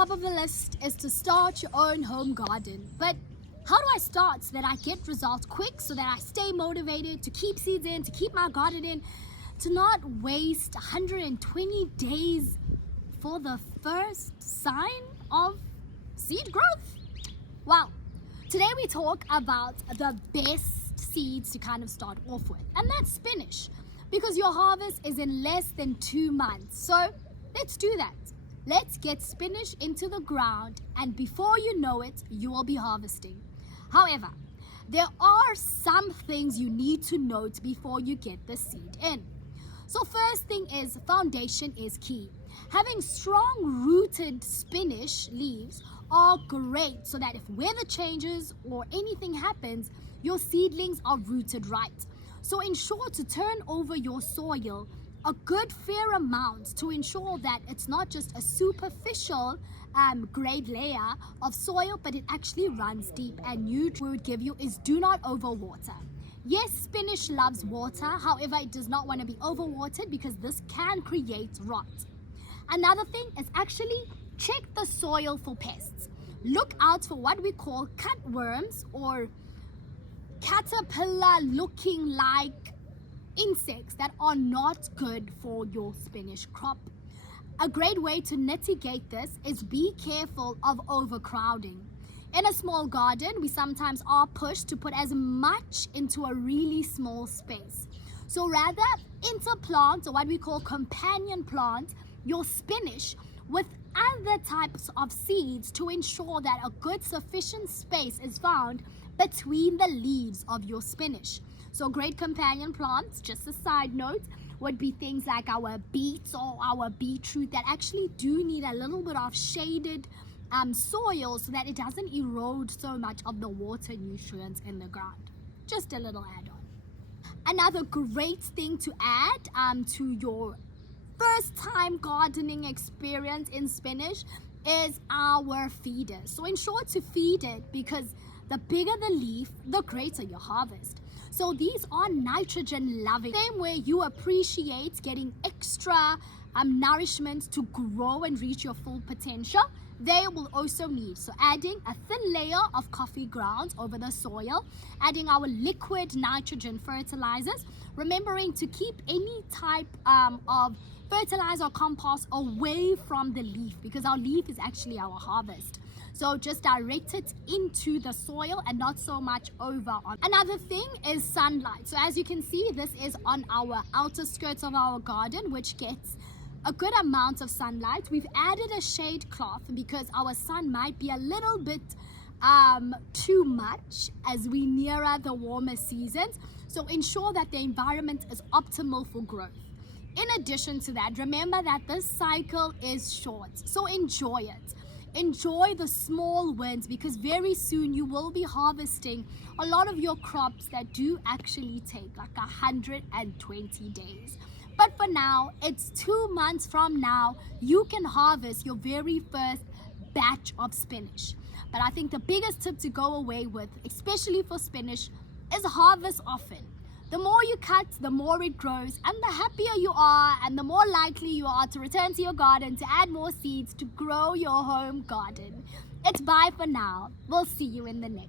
top of the list is to start your own home garden. But how do I start so that I get results quick, so that I stay motivated to keep seeds in, to keep my garden in, to not waste 120 days for the first sign of seed growth? Well, today we talk about the best seeds to kind of start off with, and that's spinach, because your harvest is in less than 2 months. So let's do that. Let's get spinach into the ground, and before you know it, you will be harvesting. However, there are some things you need to note before you get the seed in. So first thing is, foundation is key. Having strong rooted spinach leaves are great so that if weather changes or anything happens, your seedlings are rooted right. So ensure to turn over your soil a good fair amount to ensure that it's not just a superficial grade layer of soil, but it actually runs deep. And we would give you is do not overwater. Yes, spinach loves water, however, it does not want to be overwatered because this can create rot. Another thing is actually check the soil for pests. Look out for what we call cutworms, or caterpillar looking like insects that are not good for your spinach crop. A great way to mitigate this is be careful of overcrowding. In a small garden, we sometimes are pushed to put as much into a really small space. So rather interplant, or what we call companion plant, your spinach with other types of seeds to ensure that a good sufficient space is found between the leaves of your spinach. So great companion plants, just a side note, would be things like our beets or our beetroot that actually do need a little bit of shaded soil so that it doesn't erode so much of the water nutrients in the ground. Just a little add-on. Another great thing to add to your first time gardening experience in spinach is our feeders. So ensure to feed it, because the bigger the leaf, the greater your harvest. So these are nitrogen loving. Same way you appreciate getting extra nourishment to grow and reach your full potential, they will also need. So adding a thin layer of coffee grounds over the soil, adding our liquid nitrogen fertilizers, remembering to keep any type of fertilizer or compost away from the leaf, because our leaf is actually our harvest. So just direct it into the soil and not so much over on. Another thing is sunlight. So as you can see, this is on our outer skirts of our garden, which gets a good amount of sunlight. We've added a shade cloth because our sun might be a little bit too much as we nearer the warmer seasons. So ensure that the environment is optimal for growth. In addition to that, remember that this cycle is short, so enjoy it. Enjoy the small wins, because very soon you will be harvesting a lot of your crops that do actually take like 120 days. But for now, it's 2 months from now, you can harvest your very first batch of spinach. But I think the biggest tip to go away with, especially for spinach, is harvest often. The more you cut, the more it grows, and the happier you are, and the more likely you are to return to your garden to add more seeds to grow your home garden. It's bye for now. We'll see you in the next.